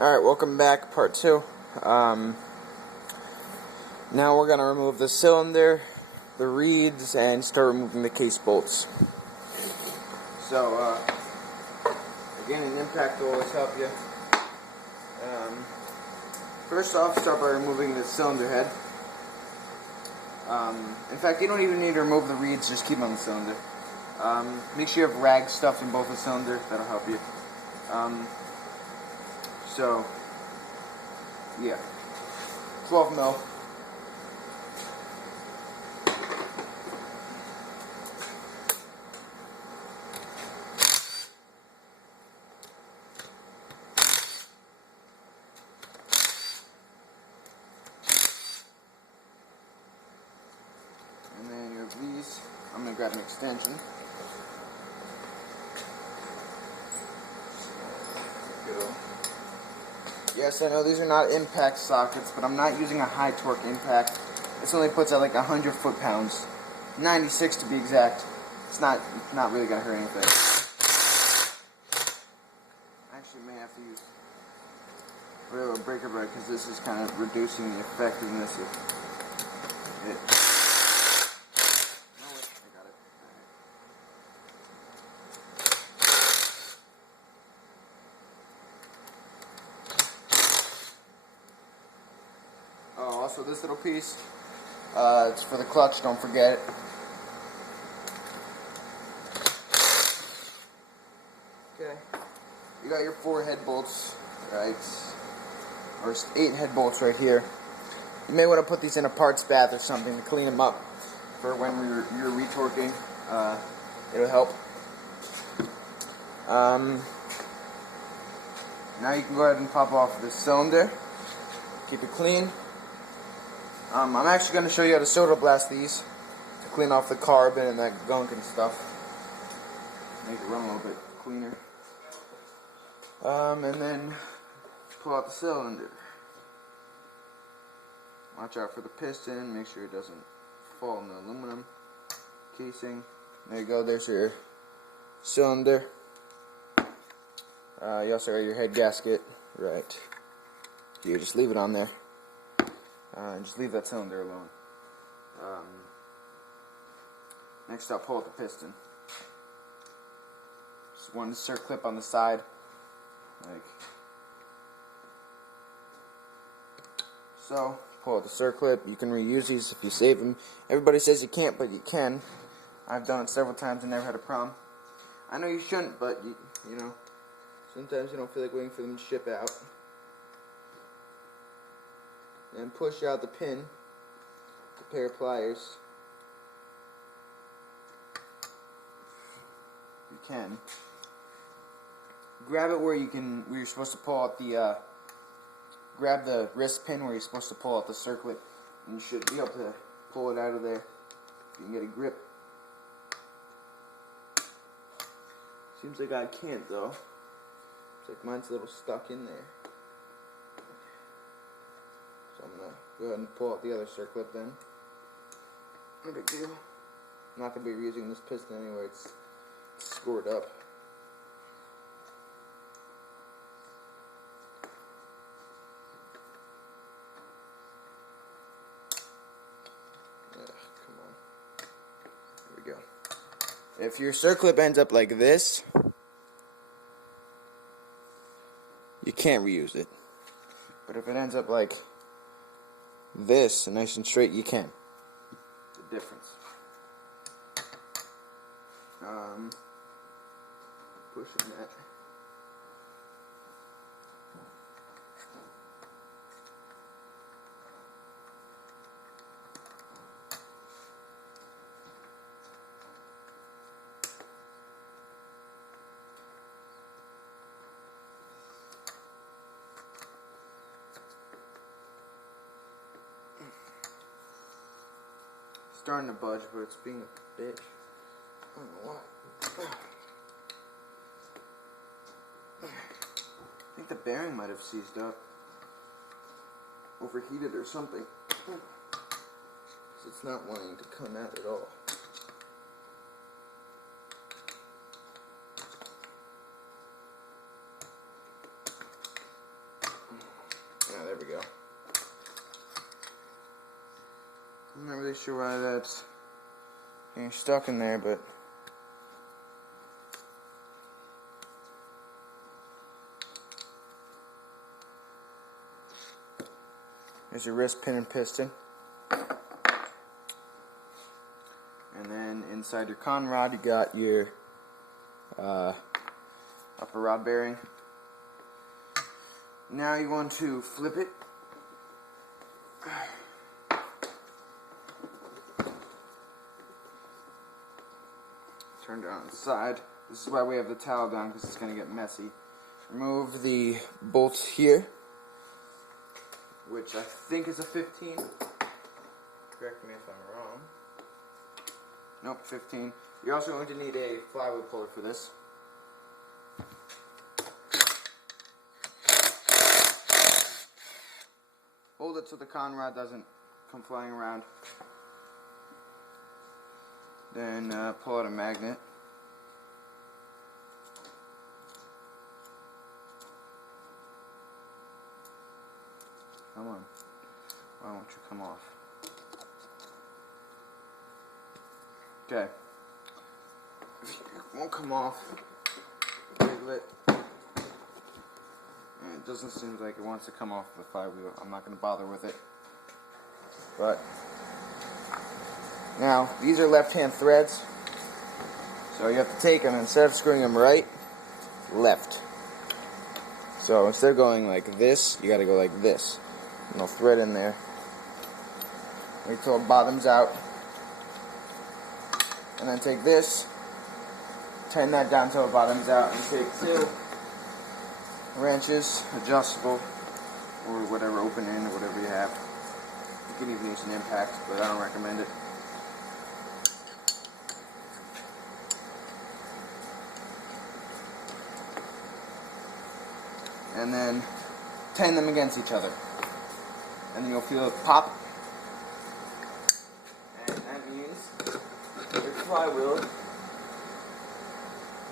Alright, welcome back, part 2. Now we're going to remove the cylinder, the reeds, and start removing the case bolts. So, again, an impact will always help you. First off, start by removing the cylinder head. In fact, you don't even need to remove the reeds, just keep them on the cylinder. Make sure you have rags stuffed in both the cylinders, that'll help you. So, yeah, 12 mil. And then you have these. I'm going to grab an extension. Yes, I know these are not impact sockets, but I'm not using a high torque impact. This only puts at like 100 foot-pounds. 96 to be exact. It's not really going to hurt anything. I actually may have to use a little breaker bar because this is kind of reducing the effectiveness of it. No, wait, I got it. Oh, also this little piece, it's for the clutch, don't forget it. Okay, you got your 4 head bolts, right, or 8 head bolts right here. You may want to put these in a parts bath or something to clean them up for when you're retorquing. It'll help. Now you can go ahead and pop off the cylinder, keep it clean. I'm actually going to show you how to soda blast these to clean off the carbon and that gunk and stuff. Make it run a little bit cleaner. And then pull out the cylinder. Watch out for the piston, make sure it doesn't fall in the aluminum casing. There you go, there's your cylinder. You also got your head gasket, right. You just leave it on there. And just leave that cylinder alone. Next up, pull out the piston. Just one circlip on the side, like so. Pull out the circlip. You can reuse these if you save them. Everybody says you can't, but you can. I've done it several times and never had a problem. I know you shouldn't, but you know, sometimes you don't feel like waiting for them to ship out. And push out the pin, the pair of pliers. You can. Grab it where you're supposed to pull out the, grab the wrist pin where you're supposed to pull out the circlip, and you should be able to pull it out of there. You can get a grip. Seems like I can't though. Looks like mine's a little stuck in there. So I'm going to go ahead and pull out the other circlip then. No big deal. I'm not going to be reusing this piston anyway, it's scored up. Ugh, come on. There we go. If your circlip ends up like this, you can't reuse it. But if it ends up like this, nice and straight, you can. The difference. Pushing that. Starting to budge, but it's being a bitch. I don't know why. I think the bearing might have seized up. Overheated or something. It's not wanting to come out at all. we go. I'm not really sure why that's getting stuck in there, but there's your wrist pin and piston. And then inside your con rod, you got your upper rod bearing. Now you want to flip it. Turn it on the side. This is why we have the towel down, because it's going to get messy. Remove the bolts here, which I think is a 15. Correct me if I'm wrong. Nope, 15. You're also going to need a flywheel puller for this. Hold it so the con rod doesn't come flying around. Then pull out a magnet. Come on. Why won't you come off? Okay. If it won't come off, wiggle it. And it doesn't seem like it wants to come off the flywheel. I'm not going to bother with it. But now, these are left-hand threads. So you have to take them, instead of screwing them right, left. So instead of going like this, you got to go like this. No thread in there. Wait till it bottoms out. And then take this, tighten that down till it bottoms out, and take 2 wrenches, adjustable, or whatever, open end, or whatever you have. You can even use an impact, but I don't recommend it. And then tighten them against each other. And then you'll feel it pop. And that means your flywheel,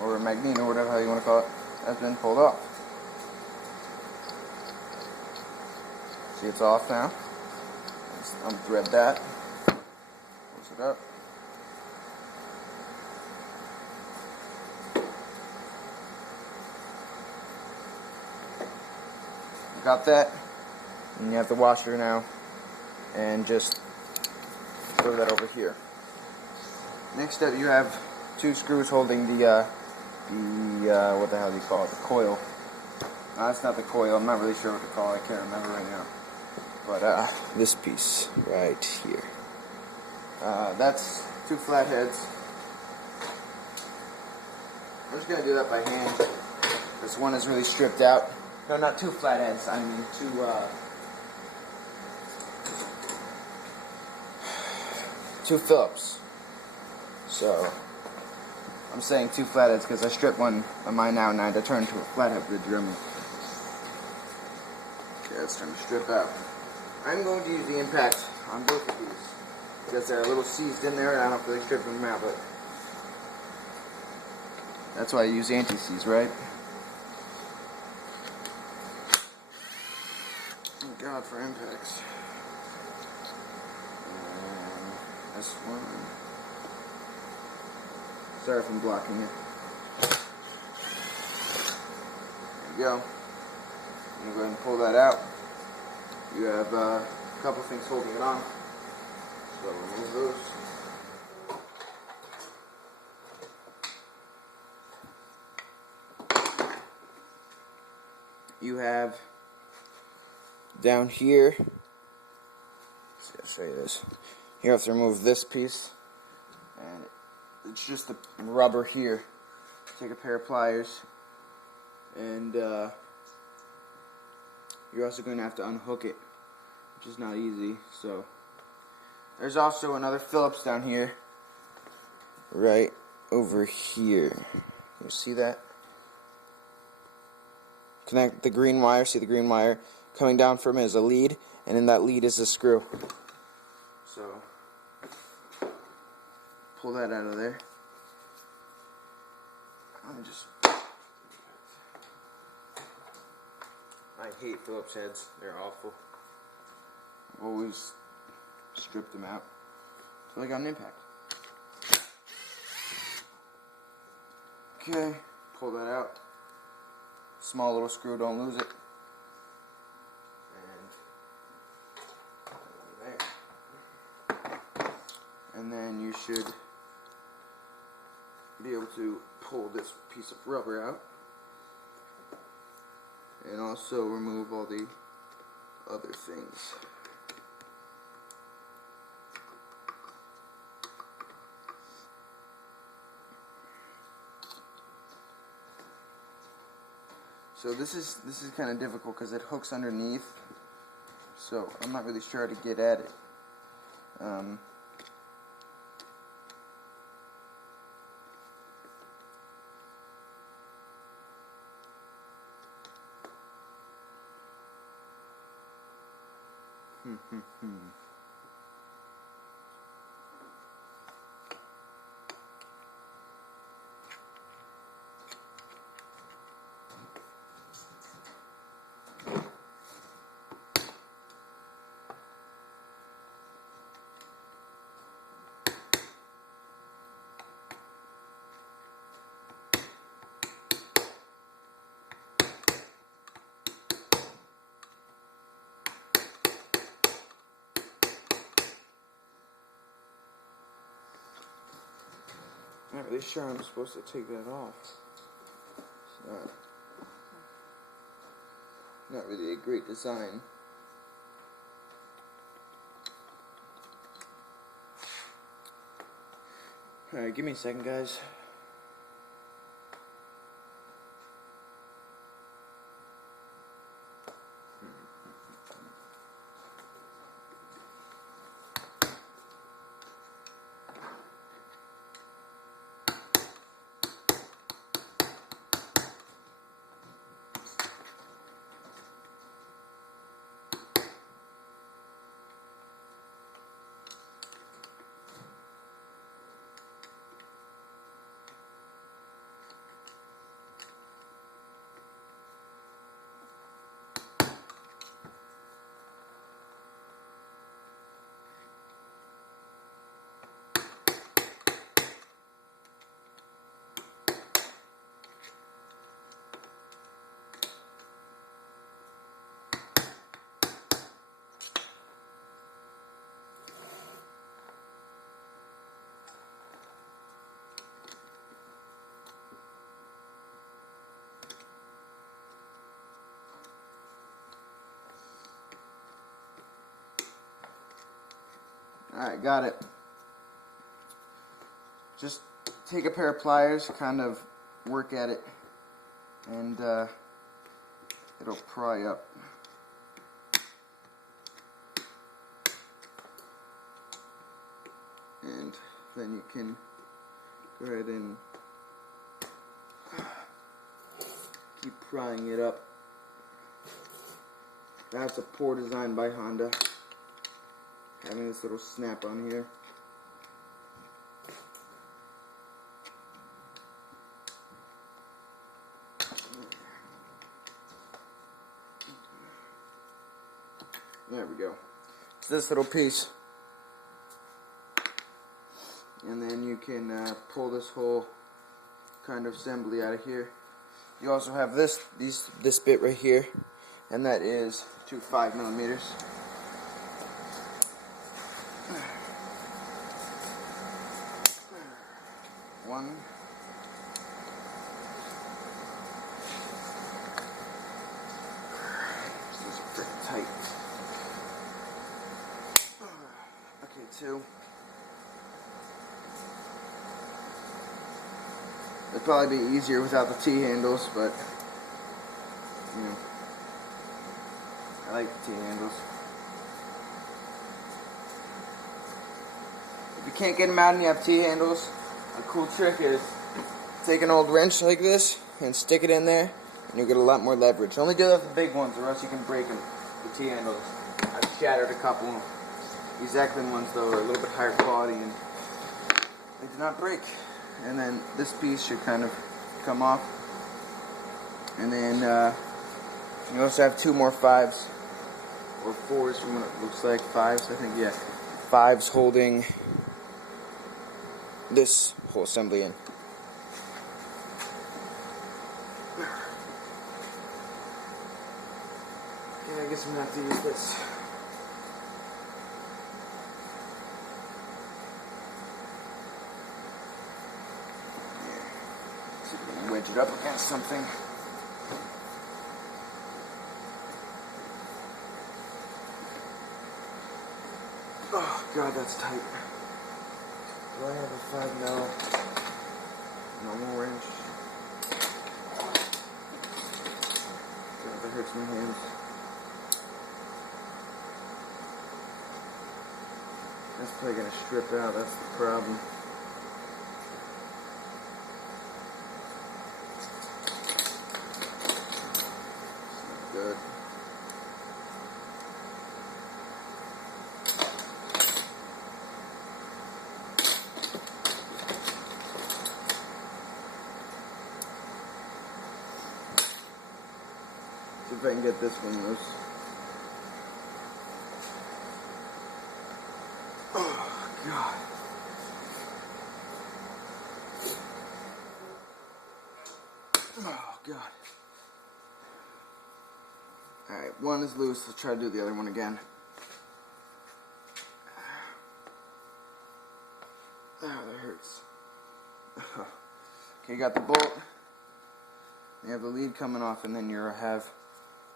or a magnet, or whatever you want to call it, has been pulled off. See, it's off now. Just unthread that. Close it up. Got that, and you have the washer now, and just throw that over here. Next up, you have 2 screws holding the what the hell do you call it? The coil. No, that's not the coil. I'm not really sure what to call it. I can't remember right now. But this piece right here. That's 2 flatheads. I'm just gonna do that by hand. This one is really stripped out. No, not 2 flatheads. I mean 2 Phillips. So I'm saying 2 flatheads because I stripped one of mine out and I had to turn to a flathead for the German. Okay, it's time to strip out. I'm going to use the impact on both of these because they're a little seized in there and I don't feel like stripping them out, but that's why I use anti-seize, right? Thank God for impacts. And this one. Sorry if I'm blocking it. There you go. I'm going to go ahead and pull that out. You have a couple things holding it on. So remove those. You have down here, let's show you this. You have to remove this piece, and it's just the rubber here. Take a pair of pliers, and you're also going to have to unhook it, which is not easy. So there's also another Phillips down here, right over here. You see that? Connect the green wire. See the green wire? Coming down from it is a lead, and in that lead is a screw. So pull that out of there. I hate Phillips heads. They're awful. I've always stripped them out until I got an impact. Okay, pull that out. Small little screw, don't lose it. And there. And then you should be able to pull this piece of rubber out. And also remove all the other things. So this is kind of difficult because it hooks underneath. So I'm not really sure how to get at it. Not really sure I'm supposed to take that off. It's not really a great design. Alright, give me a second, guys. Alright, got it. Just take a pair of pliers, kind of work at it, and it'll pry up. And then you can go ahead and keep prying it up. That's a poor design by Honda, having this little snap on here. There we go. It's this little piece. And then you can pull this whole kind of assembly out of here. You also have this bit right here, and that is 5 millimeters. One. This is pretty tight. Okay, 2. It'd probably be easier without the T-handles, but you know, I like the T-handles. If you can't get them out and you have T-handles, a cool trick is take an old wrench like this and stick it in there, and you'll get a lot more leverage. Only do that with the big ones, or else you can break them. The T-handles. I've shattered a couple. These Eklund ones, though, are a little bit higher quality, and they do not break. And then this piece should kind of come off, and then You also have 2 more 5s, or 4s from what it looks like. 5s, I think, yeah. 5s holding this whole assembly in. Yeah, I guess I'm gonna have to use this. See if we can wedge it up against something. Oh god, that's tight. Do I have a 5? No. No wrench. God, that hurts my hands. That's probably gonna strip out, that's the problem. It's not good. See if I can get this one loose. Oh, God. Oh, God. Alright, one is loose. Let's try to do the other one again. Oh, that hurts. Okay, you got the bolt. You have the lead coming off, and then you have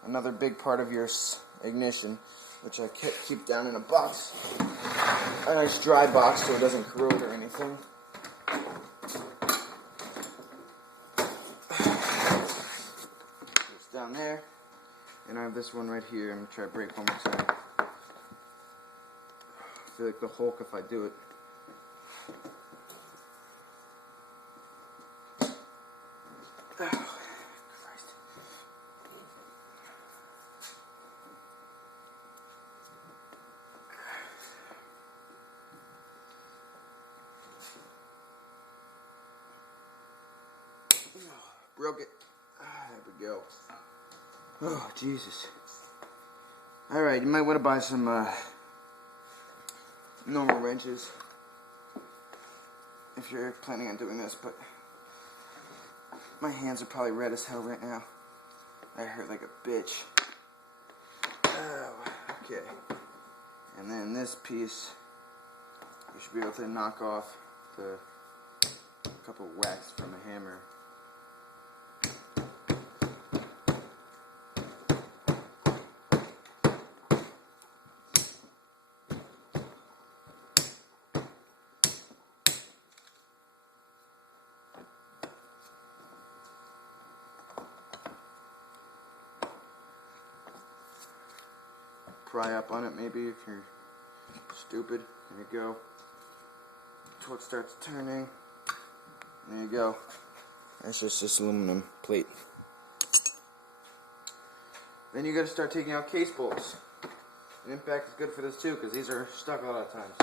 another big part of your ignition, which I keep down in a box. A nice dry box so it doesn't corrode or anything. It's down there. And I have this one right here. I'm going to try to break one more time. I feel like the Hulk if I do it. Oh, Christ. Broke it. There we go. Oh, Jesus. Alright, you might want to buy some normal wrenches if you're planning on doing this, but my hands are probably red as hell right now. I hurt like a bitch. Oh, okay. And then this piece, you should be able to knock off the couple whacks from a hammer. Pry up on it maybe if you're stupid. There you go. Until it starts turning. There you go. That's just this aluminum plate. Then you gotta start taking out case bolts. And impact is good for this too, because these are stuck a lot of times.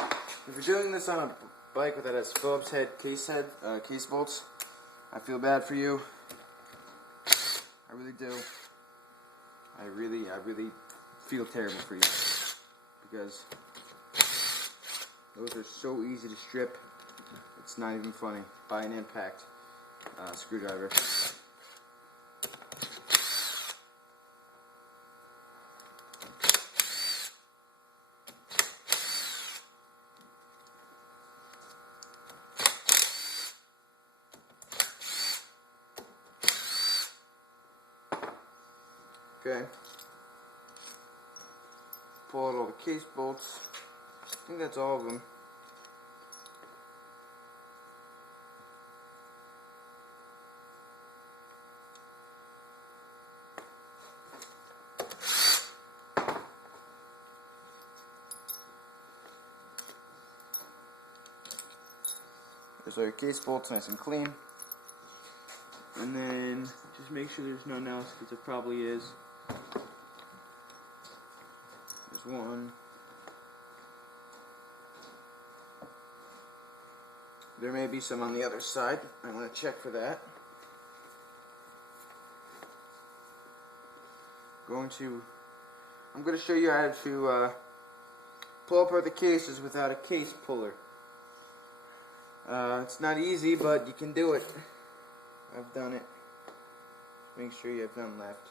If you're doing this on a bike that has Phillips head, case bolts, I feel bad for you. I really do. I really feel terrible for you, because those are so easy to strip. It's not even funny. Buy an impact screwdriver. Okay. Pull out all the case bolts. I think that's all of them. There's all your case bolts, nice and clean. And then just make sure there's nothing else, because there probably is. There's one. There may be some on the other side. I want to check for that. going to show you how to pull apart the cases without a case puller. It's not easy, but you can do it. I've done it. Make sure you have none left.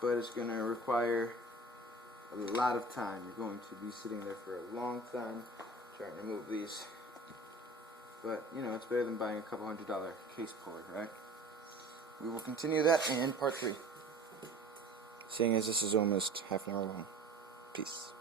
But it's going to require a lot of time. You're going to be sitting there for a long time trying to remove these. But, you know, it's better than buying a couple $100 case puller, right? We will continue that in part 3. Seeing as this is almost half an hour long. Peace.